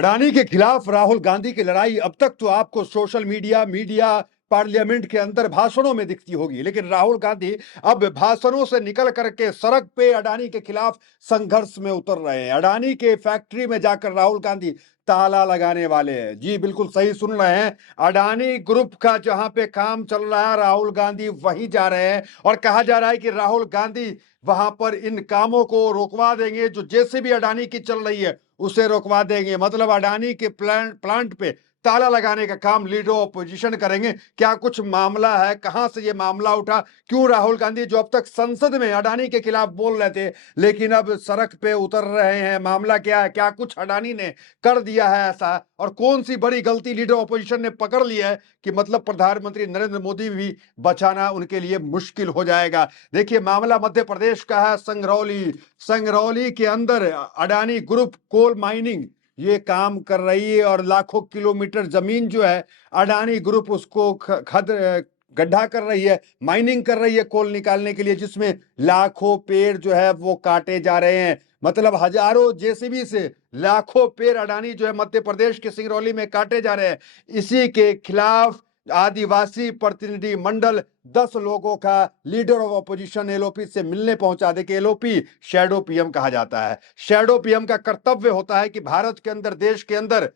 अडानी के खिलाफ राहुल गांधी की लड़ाई अब तक तो आपको सोशल मीडिया पार्लियामेंट के अंदर भाषणों में दिखती होगी, लेकिन राहुल गांधी अब भाषणों से निकल करके सड़क पे अडानी के खिलाफ संघर्ष में उतर रहे हैं। अडानी के फैक्ट्री में जाकर राहुल गांधी ताला लगाने वाले हैं। जी बिल्कुल सही सुन रहे हैं। अडानी ग्रुप का जहां पे काम चल रहा है, राहुल गांधी वहीं जा रहे हैं और कहा जा रहा है कि राहुल गांधी वहां पर इन कामों को रोकवा देंगे। जो जेसीबी अडानी की चल रही है उसे रोकवा देंगे। मतलब अडानी के प्लांट पे ताला लगाने का काम लीडर ऑपोजिशन करेंगे। क्या कुछ मामला है, कहां से ये मामला उठा, क्यों राहुल गांधी जो अब तक संसद में अडानी के खिलाफ बोल रहे थे लेकिन अब सड़क पे उतर रहे हैं, मामला क्या है, क्या कुछ अडानी ने कर दिया है ऐसा, और कौन सी बड़ी गलती लीडर ऑपोजिशन ने पकड़ ली है कि मतलब प्रधानमंत्री नरेंद्र मोदी भी बचाना उनके लिए मुश्किल हो जाएगा। देखिए मामला मध्य प्रदेश का है। संगरौली के अंदर अडानी ग्रुप कोल माइनिंग ये काम कर रही है और लाखों किलोमीटर जमीन जो है अडानी ग्रुप उसको गड्ढा कर रही है, माइनिंग कर रही है कोल निकालने के लिए, जिसमें लाखों पेड़ जो है वो काटे जा रहे हैं। मतलब हजारों जेसीबी से लाखों पेड़ अडानी जो है मध्य प्रदेश के सिंगरौली में काटे जा रहे हैं। इसी के खिलाफ आदिवासी प्रतिनिधि मंडल 10 लोगों का लीडर ऑफ ऑपोजिशन एलओपी से मिलने पहुंचा। देखिए एलओपी शैडो पीएम कहा जाता है। शैडो पीएम का कर्तव्य होता है कि भारत के अंदर, देश के अंदर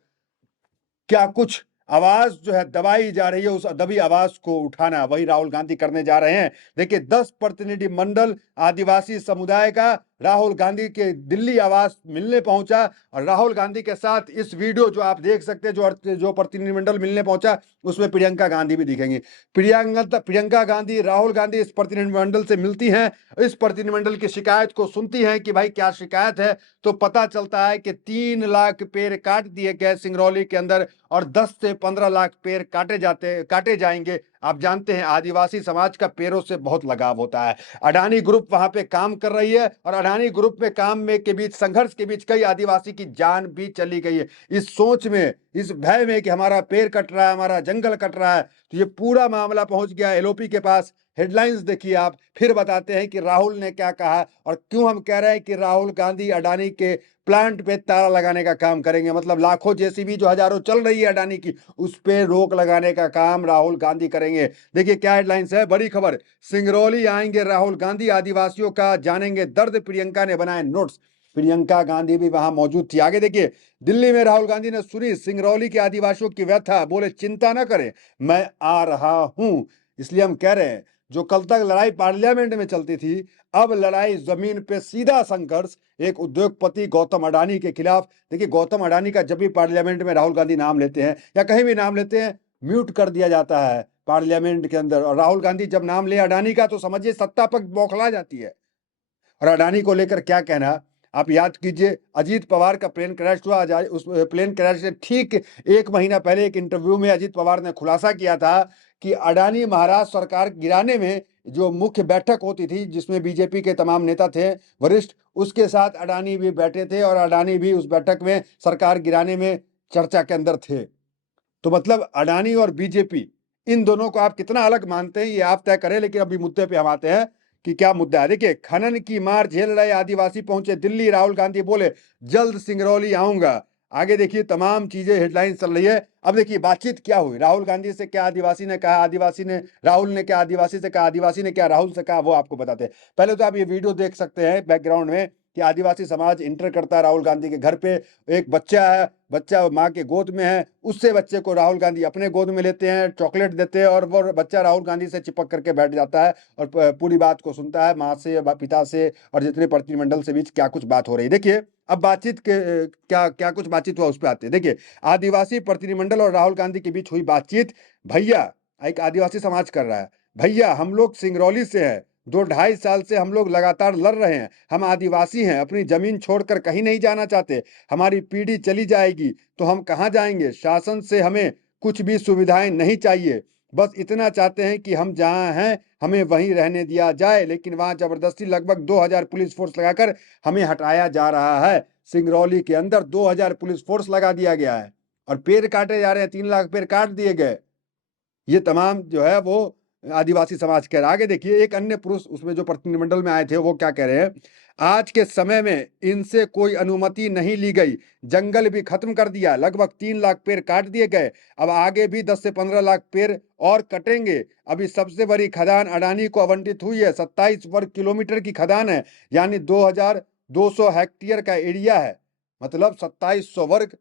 क्या कुछ आवाज जो है दबाई जा रही है उस दबी आवाज को उठाना, वही राहुल गांधी करने जा रहे हैं। देखिए 10 प्रतिनिधि मंडल आदिवासी समुदाय का राहुल गांधी के दिल्ली आवास मिलने पहुंचा और राहुल गांधी के साथ इस वीडियो जो आप देख सकते हैं, जो प्रतिनिधिमंडल मिलने पहुंचा उसमें प्रियंका गांधी भी दिखेंगी। प्रियंका गांधी राहुल गांधी इस प्रतिनिधिमंडल से मिलती हैं, इस प्रतिनिधिमंडल की शिकायत को सुनती हैं कि भाई क्या शिकायत है। तो पता चलता है कि 3 लाख पेड़ काट दिए गए सिंगरौली के अंदर और 10 से 15 लाख पेड़ काटे जाएंगे। आप जानते हैं आदिवासी समाज का पेड़ों से बहुत लगाव होता है। अडानी ग्रुप वहां पे काम कर रही है और अडानी ग्रुप में काम में के बीच, संघर्ष के बीच कई आदिवासी की जान भी चली गई है। इस सोच में, इस भय में कि हमारा पेड़ कट रहा है, हमारा जंगल कट रहा है, तो ये पूरा मामला पहुंच गया एलओपी के पास। हेडलाइंस देखिए आप, फिर बताते हैं कि राहुल ने क्या कहा और क्यों हम कह रहे हैं कि राहुल गांधी अडानी के प्लांट पे ताला लगाने का काम करेंगे। मतलब लाखों जेसीबी जो हजारों चल रही है अडानी की, उस पे रोक लगाने का काम राहुल गांधी करेंगे। देखिए क्या हेडलाइंस है, बड़ी खबर। सिंगरौली आएंगे राहुल गांधी, आदिवासियों का जानेंगे दर्द, प्रियंका ने बनाए नोट्स। प्रियंका गांधी भी वहां मौजूद थी। आगे देखिए, दिल्ली में राहुल गांधी ने सुनी सिंगरौली के आदिवासियों की व्यथा, बोले चिंता न करें मैं आ रहा हूं। इसलिए हम कह रहे हैं जो कल तक लड़ाई पार्लियामेंट में चलती थी, अब लड़ाई जमीन पे सीधा संघर्ष एक उद्योगपति गौतम अडानी के खिलाफ। देखिए गौतम अडानी का जब भी पार्लियामेंट में राहुल गांधी नाम लेते हैं या कहीं भी नाम लेते हैं, म्यूट कर दिया जाता है पार्लियामेंट के अंदर। और राहुल गांधी जब नाम ले अडानी का तो समझिए सत्ता पर बौखला जाती है। और अडानी को लेकर क्या कहना, आप याद कीजिए अजीत पवार का प्लेन क्रैश हुआ। उस प्लेन क्रैश से ठीक 1 महीना पहले एक इंटरव्यू में अजीत पवार ने खुलासा किया था कि अडानी महाराष्ट्र सरकार गिराने में जो मुख्य बैठक होती थी जिसमें बीजेपी के तमाम नेता थे वरिष्ठ, उसके साथ अडानी भी बैठे थे और अडानी भी उस बैठक में सरकार गिराने में चर्चा के अंदर थे। तो मतलब अडानी और बीजेपी, इन दोनों को आप कितना अलग मानते हैं ये आप तय करें। लेकिन अभी मुद्दे पे हम आते हैं कि क्या मुद्दा है। देखिए खनन की मार झेल रहे आदिवासी पहुंचे दिल्ली, राहुल गांधी बोले जल्द सिंगरौली आऊंगा। आगे देखिए तमाम चीजें, हेडलाइन चल रही है। अब देखिए बातचीत क्या हुई, राहुल गांधी से क्या आदिवासी ने कहा, आदिवासी ने राहुल ने क्या आदिवासी से कहा, आदिवासी ने क्या राहुल से कहा, वो आपको बताते हैं। पहले तो आप ये वीडियो देख सकते हैं बैकग्राउंड में कि आदिवासी समाज इंटर करता है राहुल गांधी के घर पे। एक बच्चा है, बच्चा माँ के गोद में है, उससे बच्चे को राहुल गांधी अपने गोद में लेते हैं, चॉकलेट देते हैं और वो बच्चा राहुल गांधी से चिपक करके बैठ जाता है और पूरी बात को सुनता है माँ से, पिता से और जितने प्रतिनिधिमंडल से बीच क्या कुछ बात हो रही है। देखिए अब बातचीत के क्या क्या कुछ बातचीत हुआ उस पर आते हैं। देखिए आदिवासी प्रतिनिधिमंडल और राहुल गांधी के बीच हुई बातचीत। भैया, एक आदिवासी समाज कर रहा है, भैया हम लोग सिंगरौली से हैं, 2-2.5 साल से हम लोग लगातार लड़ रहे हैं, हम आदिवासी हैं, अपनी जमीन छोड़कर कहीं नहीं जाना चाहते, हमारी पीढ़ी चली जाएगी तो हम कहाँ जाएंगे, शासन से हमें कुछ भी सुविधाएं नहीं चाहिए, बस इतना चाहते हैं कि हम जहाँ हैं हमें वहीं रहने दिया जाए। लेकिन वहां जबरदस्ती लगभग 2000 पुलिस फोर्स लगाकर हमें हटाया जा रहा है। सिंगरौली के अंदर 2000 पुलिस फोर्स लगा दिया गया है और पेड़ काटे जा रहे हैं, 3 लाख पेड़ काट दिए गए। ये तमाम जो है वो आदिवासी समाज कह रहा है। आगे देखिए एक अन्य पुरुष उसमें जो प्रतिनिधिमंडल में आए थे वो क्या कह रहे हैं। आज के समय में इनसे कोई अनुमति नहीं ली गई, जंगल भी खत्म कर दिया, लगभग 3 लाख पेड़ काट दिए गए, अब आगे भी 10 से 15 लाख पेड़ और कटेंगे। अभी सबसे बड़ी खदान अडानी को आवंटित हुई है, 27 वर्ग किलोमीटर की खदान है, यानी 2200 हेक्टेयर का एरिया है, मतलब 2700 वर्ग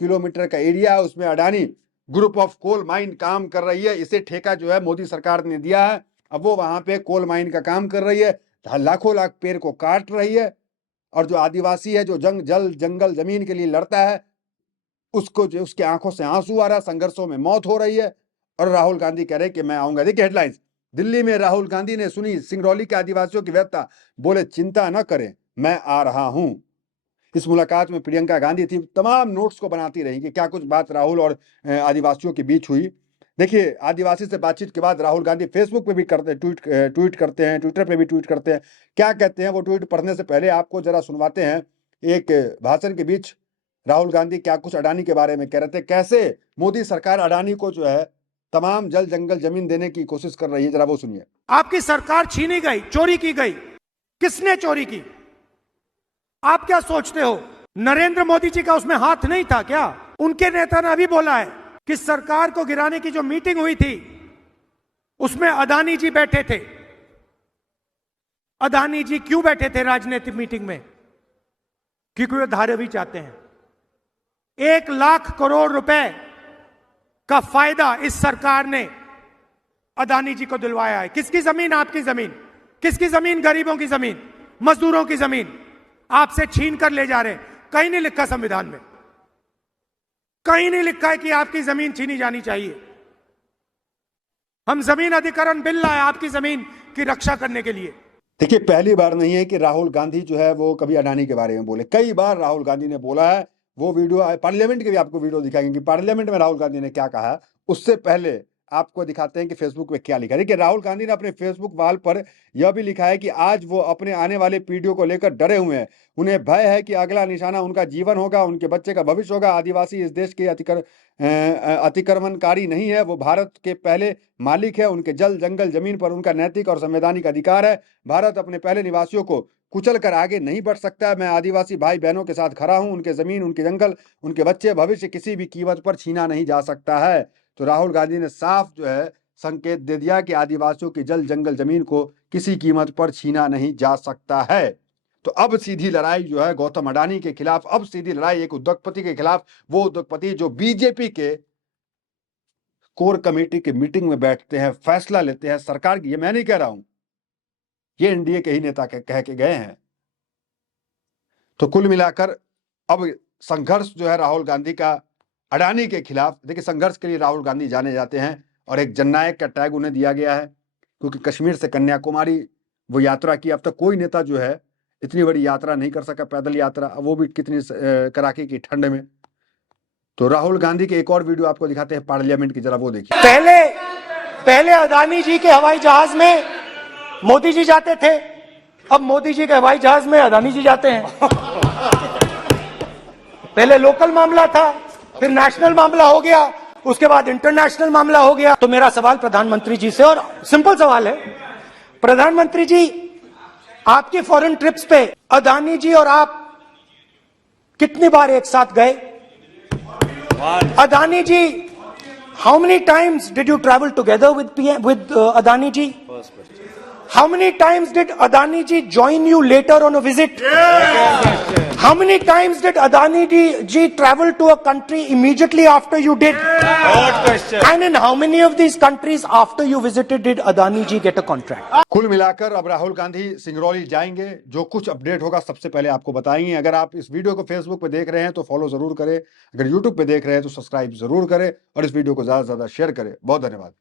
किलोमीटर का एरिया है, उसमें Adani group of coal mine काम कर रही है। इसे ठेका जो है मोदी सरकार ने दिया है, अब वो वहां पे कोल माइन का काम कर रही है, लाखों लाख पेड़ को काट रही है, और जो आदिवासी है जो जंगल जमीन के लिए लड़ता है, उसको जो उसके आंखों से आंसू आ रहा, संघर्षों में मौत हो रही है, और राहुल गांधी कह रहे कि मैं आऊंगा। देखिए हेडलाइंस, दिल्ली में राहुल गांधी ने सुनी सिंगरौली के आदिवासियों की व्यथा, बोले चिंता न करें मैं आ रहा हूं। इस मुलाकात में प्रियंका गांधी थी, तमाम नोट्स को बनाती रही कि क्या कुछ बात राहुल और आदिवासियों के बीच हुई। देखिए, आदिवासी से बातचीत के बाद राहुल गांधी फेसबुक पे भी ट्वीट करते हैं, ट्विटर पे भी ट्वीट करते हैं। क्या कहते हैं वो ट्वीट पढ़ने से पहले आपको जरा सुनवाते हैं। एक भाषण के बीच राहुल गांधी क्या कुछ अडानी के बारे में कह रहे थे, कैसे मोदी सरकार अडानी को जो है तमाम जल जंगल जमीन देने की कोशिश कर रही है, जरा वो सुनिए। आपकी सरकार छीनी गई, चोरी की गई। किसने चोरी की? आप क्या सोचते हो नरेंद्र मोदी जी का उसमें हाथ नहीं था क्या? उनके नेता ने अभी बोला है कि सरकार को गिराने की जो मीटिंग हुई थी उसमें अदानी जी बैठे थे। अदानी जी क्यों बैठे थे राजनीतिक मीटिंग में? क्योंकि वे धारावी चाहते हैं। 1 लाख करोड़ रुपए का फायदा इस सरकार ने अदानी जी को दिलवाया है। किसकी जमीन? आपकी जमीन। किसकी जमीन? गरीबों की जमीन, मजदूरों की जमीन आपसे छीन कर ले जा रहे हैं। कहीं नहीं लिखा संविधान में, कहीं नहीं लिखा है कि आपकी जमीन छीनी जानी चाहिए। हम जमीन अधिग्रहण बिल लाए आपकी जमीन की रक्षा करने के लिए। देखिए, पहली बार नहीं है कि राहुल गांधी जो है वो कभी अडानी के बारे में बोले, कई बार राहुल गांधी ने बोला है। वो वीडियो पार्लियामेंट के भी आपको वीडियो दिखाएंगे कि पार्लियामेंट में राहुल गांधी ने क्या कहा। उससे पहले आपको दिखाते हैं कि फेसबुक पे क्या लिखा है। देखिए, राहुल गांधी ने अपने फेसबुक वाल पर यह भी लिखा है कि आज वो अपने आने वाले पीढ़ियों को लेकर डरे हुए हैं। उन्हें भय है कि अगला निशाना उनका जीवन होगा, उनके बच्चे का भविष्य होगा। आदिवासी इस देश के अतिक्रमणकारी नहीं है, वो भारत के पहले मालिक है। उनके जल जंगल जमीन पर उनका नैतिक और संवैधानिक अधिकार है। भारत अपने पहले निवासियों को कुचल कर आगे नहीं बढ़ सकता। मैं आदिवासी भाई बहनों के साथ खड़ा हूं। उनके जमीन, उनके जंगल, उनके बच्चे, भविष्य किसी भी कीमत पर छीना नहीं जा सकता है। तो राहुल गांधी ने साफ जो है संकेत दे दिया कि आदिवासियों की जल जंगल जमीन को किसी कीमत पर छीना नहीं जा सकता है। तो अब सीधी लड़ाई जो है गौतम अडानी के खिलाफ, अब सीधी लड़ाई एक उद्योगपति के खिलाफ, वो उद्योगपति जो बीजेपी के कोर कमेटी की मीटिंग में बैठते हैं, फैसला लेते हैं सरकार की। ये मैं नहीं कह रहा हूं, ये एनडीए के ही नेता कह के गए हैं। तो कुल मिलाकर अब संघर्ष जो है राहुल गांधी का अडानी के खिलाफ। देखिए, संघर्ष के लिए राहुल गांधी जाने जाते हैं और एक जननायक का टैग उन्हें दिया गया है, क्योंकि कश्मीर से कन्याकुमारी वो यात्रा की। अब तक कोई नेता जो है इतनी बड़ी यात्रा नहीं कर सका, पैदल यात्रा, वो भी कितनी कड़ाके की ठंड में। तो राहुल गांधी के एक और वीडियो आपको दिखाते हैं पार्लियामेंट की, जरा वो देखिए। पहले अदानी जी के हवाई जहाज में मोदी जी जाते थे, अब मोदी जी के हवाई जहाज में अदानी जी जाते हैं। पहले लोकल मामला था, फिर नेशनल मामला हो गया, उसके बाद इंटरनेशनल मामला हो गया। तो मेरा सवाल प्रधानमंत्री जी से, और सिंपल सवाल है, प्रधानमंत्री जी आपकी फॉरेन ट्रिप्स पे अदानी जी और आप कितनी बार एक साथ गए? Adani ji, how many times did you travel together with Adani ji? How many times did Adani ji join you later on a visit? How many times did Adani ji travel to a country immediately after you did? Good question. And in how many of these countries after you visited did Adani ji get a contract? कुल मिलाकर अब राहुल गांधी सिंगरौली जाएंगे। जो कुछ update होगा सबसे पहले आपको बताएंगे। अगर आप इस वीडियो को फेसबुक पे देख रहे हैं तो फॉलो जरूर करें, अगर यूट्यूब पे देख रहे हैं तो सब्सक्राइब जरूर करें, और इस वीडियो को ज्यादा से ज्यादा शेयर करें। बहुत धन्यवाद।